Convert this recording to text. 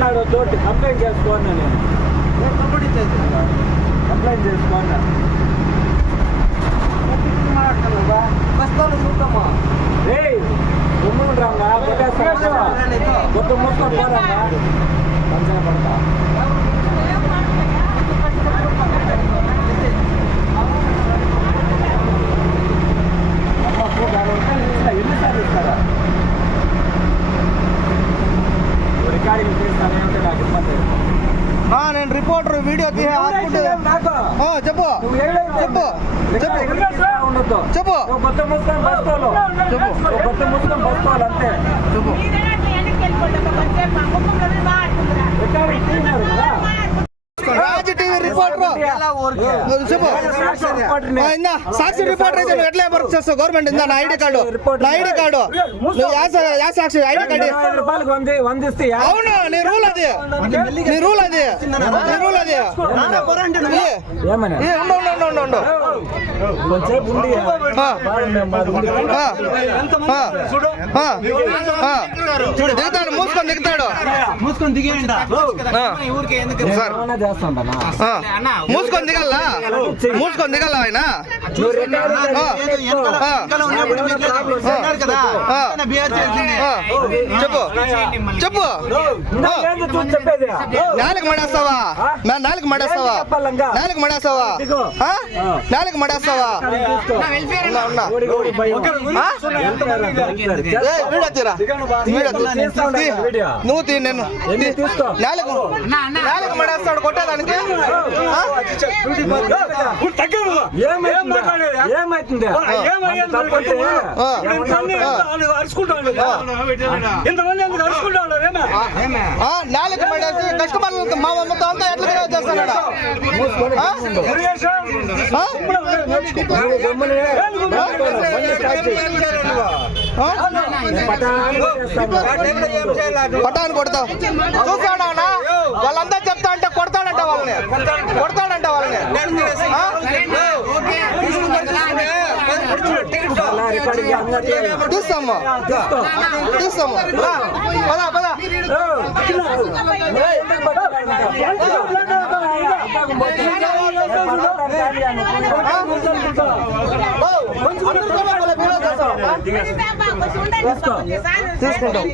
ఎవరో చోటు కంప్లైంట్ చేసుకోన్నా నేను కంప్లైంట్ కొట్టేస్తా కొత్త మొత్తం పోరాంగా పంచాయ పడతా నేను రిపోర్టర్ వీడియో తీసే చెప్పు. చెప్పు. చెప్పు. చెప్పు. చెప్పు. చెప్పు. రిపోర్టర్ సాక్షి రిపోర్టర్ అయితే నువ్వు ఎట్లా వర్క్ చేస్తావు? గవర్నమెంట్ ఇందా నా ఐడి కార్డు. నా ఐడి కార్డు. నువ్వు యా సా- యా సాక్షి ఐడి కార్డు. అవును నీ రూల్ అది. నీ రూల్ అది. నీ రూల్ అది. ఉంది. దిగుతాడు మూసుకొని దిగుతాడు. మూసుకొని దిగేయండి. ఊరికే ఎందుకు? చేస్తాను ఆ. మూసుకొని దిగల్లా? మూసుకొని దిగల్ల ఆయన? కదా. చెప్పు. చెప్పు. నాలుగు మడేస్తావా నాలుగు మడేస్తావా నాలుగు మడేస్తావా? నాలుగు మడేస్తావా. నువ్వు తీ నేను. నాలుగు. నాలుగు మడేస్తాడు కొట్టేదానికి. ఆ? ఏమైతుంది. ఇంతమంది ఎందుకు అరుచుకుంటాడు నాలుగు మడేసి కస్టమర్లకు మా అమ్మతో అంతా ఎట్లా బిహేవ్ చేస్తాడు మూసుకొని ఆ? కూర్చుండు. ఆ? నువ్వు గమ్మునే బండి స్టార్ట్ చేయి. ఆ? పటాని కొట్టేస్తాను. పట్టాన్ని కొడతావు చూస్తాడా వాళ్ళంతా చెప్తా అంటే కొడతాడంట వాళ్ళని. కొడతాడంట. వాళ్ళ బిహేవ్ చేస్తావా? తీసుకుంటాం